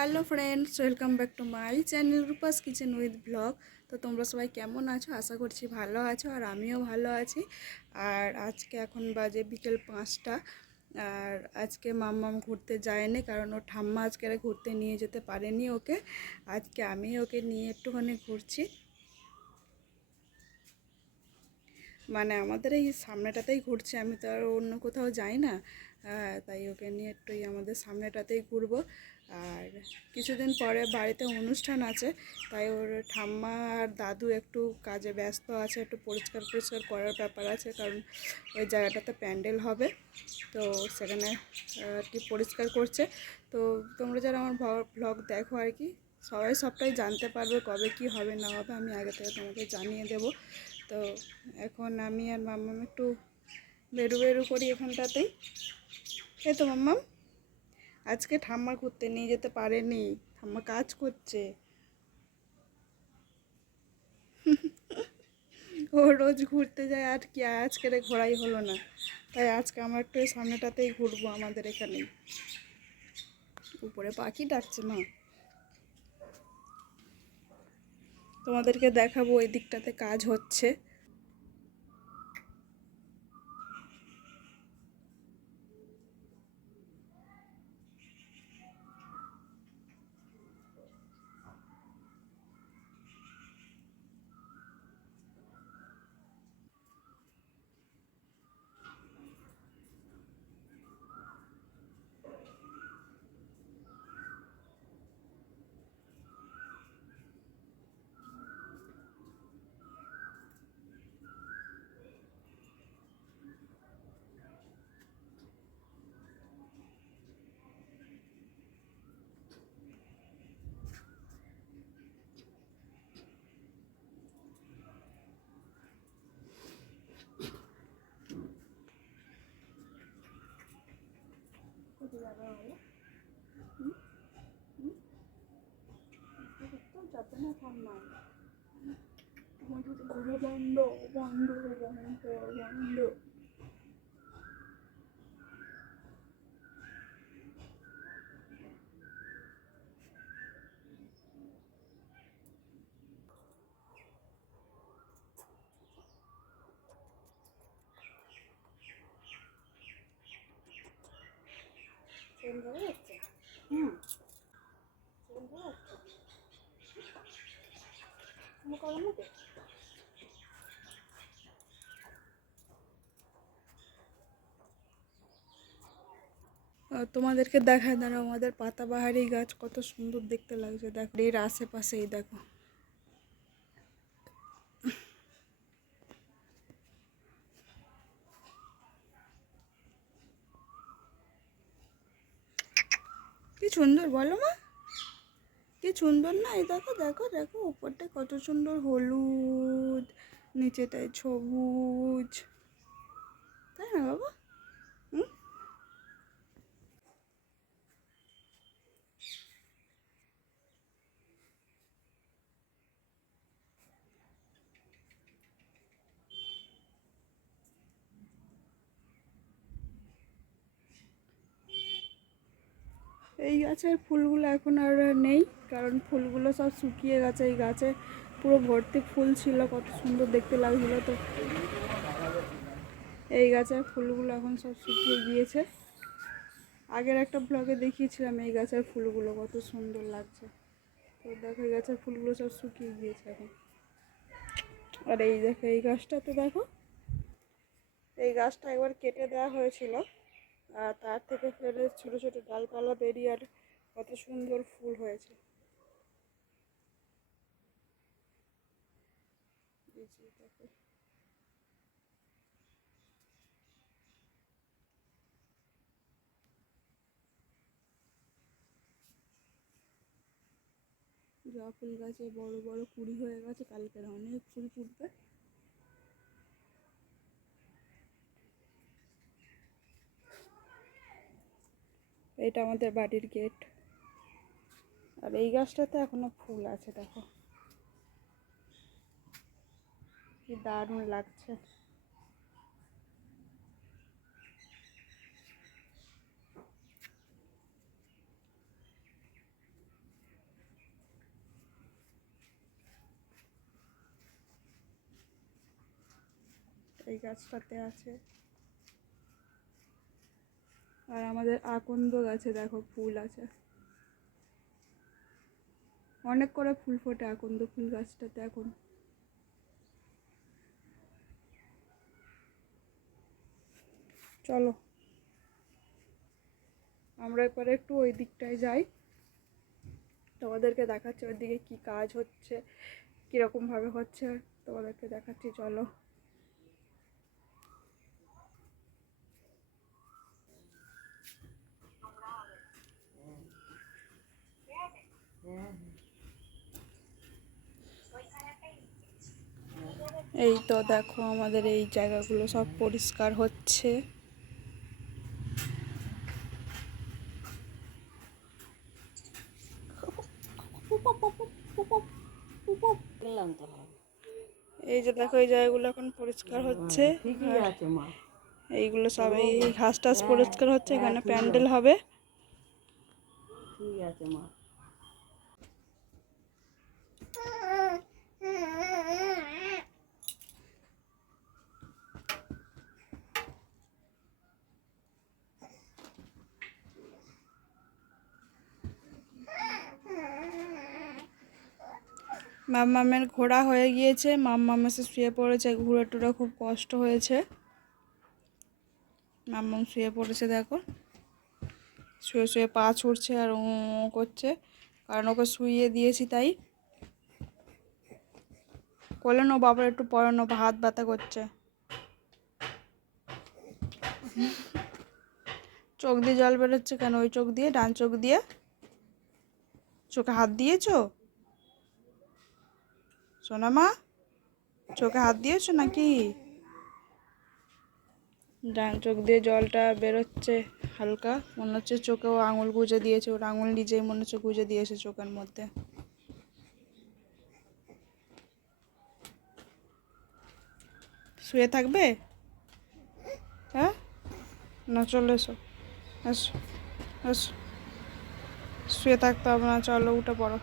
Hello friends, welcome back to my channel Rupa's kitchen with blog. তো তোমরা সবাই কেমন আছো? আশা করছি ভালো আছো, আর আমিও ভালো আছি। আর আজকে এখন বাজে বিকেল 5টা। আর আজকে মাম্মাম ঘুরতে যায়নি, কারণ ওর ঠাম্মা আজকে ঘুরতে নিয়ে যেতে পারেনি ওকে। আজকে আমি ওকে নিয়ে একটুখানি ঘুরছি, মানে আমাদের এই সামনেটাতেই ঘুরছি, আমি তো আর অন্য কোথাও যাই না। তাই ওকে নিয়ে একটু আমাদের সামনেটাতেই ঘুরবো। আর কিছুদিন পরে বাড়িতে অনুষ্ঠান আছে, তাই ওর ঠাম্মা আর দাদু একটু কাজে ব্যস্ত আছে, একটু পরিষ্কার পরিষ্কার করার ব্যাপার আছে, কারণ ওই জায়গাটাতে প্যান্ডেল হবে। তো সেখানে আর কি পরিষ্কার করছে। তো তোমরা যারা আমার ব্লগ দেখো আর কি, সবাই সবটাই জানতে পারবে কবে কি হবে না হবে, আমি আগে থেকে তোমাকে জানিয়ে দেব। তো এখন আমি আর মাম্মাম একটু বেরু বেরু করি এখানটাতেই। এই তো মাম্মাম, আজকে ঠাম্মা ঘুরতে নিয়ে যেতে পারেনি, ঠাম্মা কাজ করছে। ও রোজ ঘুরতে যায়, আর কি আজকে ঘোরাই হলো না, তাই আজকে আমরা একটু এই সামনেটাতেই ঘুরবো, আমাদের এখানেই। উপরে পাখি ডাকছে না, তোমাদেরকে দেখাবো। ওই দিকটাতে কাজ হচ্ছে। যাবে না ঠাম্মা, ঘুরে বন্ধ বন্ধ বন্ধ বন্ধ। ট্রেন ধরে যাচ্ছে। ট্রেন ধরে যাচ্ছে। তুমি করো নাকি? তোমাদেরকে দেখায় দাঁড়াও, আমাদের পাতাবাহারি গাছ কত সুন্দর দেখতে লাগছে, দেখো এর আশেপাশেই দেখো। কি সুন্দর বলো মা, কি সুন্দর না? এই দেখো দেখো দেখো, উপরটা কত সুন্দর হলুদ, নিচেটায় সবুজ, তাই না বাবা? হুম। এই গাছের ফুলগুলো এখন আর নেই, কারণ ফুলগুলো সব শুকিয়ে গেছে। এই গাছে পুরো ভর্তি ফুল ছিল, কত সুন্দর দেখতে লাগছিল। তো এই গাছের ফুলগুলো এখন সব শুকিয়ে গিয়েছে। আগের একটা ব্লগে দেখিয়েছিলাম এই গাছের ফুলগুলো কত সুন্দর লাগছে। তো দেখো এই গাছের ফুলগুলো সব শুকিয়ে গিয়েছে এখন। আর এই দেখো এই গাছটা, তো দেখো এই গাছটা একবার কেটে দেওয়া হয়েছিল, আর তার থেকে ফেলে ছোটো ছোটো ডালপালা বেরিয়ে আর কত সুন্দর ফুল হয়েছে। এই যে দেখো, জবা ফুল গাছে বড় বড় কুড়ি হয়ে গেছে, কালকে অনেক ফুল ফুটবে। এটা আমাদের বাড়ির গেট। আর এই গাছটাতে এখনো ফুল আছে, দেখো কি দারুণ লাগছে। এই গাছটাতে আছে। আর আমাদের আকন্দ গাছে দেখো ফুল আছে, অনেক করে ফুল ফোটে আকন্দ ফুল গাছটাতে এখন। চলো আমরা এরপরে একটু ওই দিকটায় যাই, তোমাদেরকে দেখাচ্ছি ওইদিকে কি কাজ হচ্ছে, কীরকমভাবে হচ্ছে তোমাদেরকে দেখাচ্ছি। চলো। এই তো দেখো আমাদের এই জায়গাগুলো সব পরিষ্কার হচ্ছে। এই যে দেখো এই জায়গাগুলো এখন পরিষ্কার হচ্ছে, এইগুলো সব এই ঘাস টাস পরিষ্কার হচ্ছে, এখানে প্যান্ডেল হবে। ঠিক আছে মা। মাম্মামের ঘোরা হয়ে গিয়েছে, মাম্মাম এসে শুয়ে পড়েছে, ঘুরে টুরে খুব কষ্ট হয়েছে। মাম্মাম শুয়ে পড়েছে দেখো, শুয়ে শুয়ে পা ছুটছে আর ও করছে, কারণ ওকে শুইয়ে দিয়েছি তাই। কোলে নো বাবার একটু পরে নো, হাত ব্যথা করছে। চোখ দিয়ে জল বেরোচ্ছে কেন? ওই চোখ দিয়ে, ডান চোখ দিয়ে চোখে হাত দিয়েছো সোনা মা? চোখে হাত দিয়েছো নাকি? ডান চোখ দিয়ে জলটা বেরোচ্ছে হালকা, মনে হচ্ছে চোখেও আঙুল গুঁজে দিয়েছে, ওর আঙুল নিজেই মনে হচ্ছে গুঁজে দিয়েছে চোখের মধ্যে। শুয়ে থাকবে? হ্যাঁ না, চলে এসো, এসো এসো। শুয়ে থাকতে হবে না, চলো উঠে পড়ো।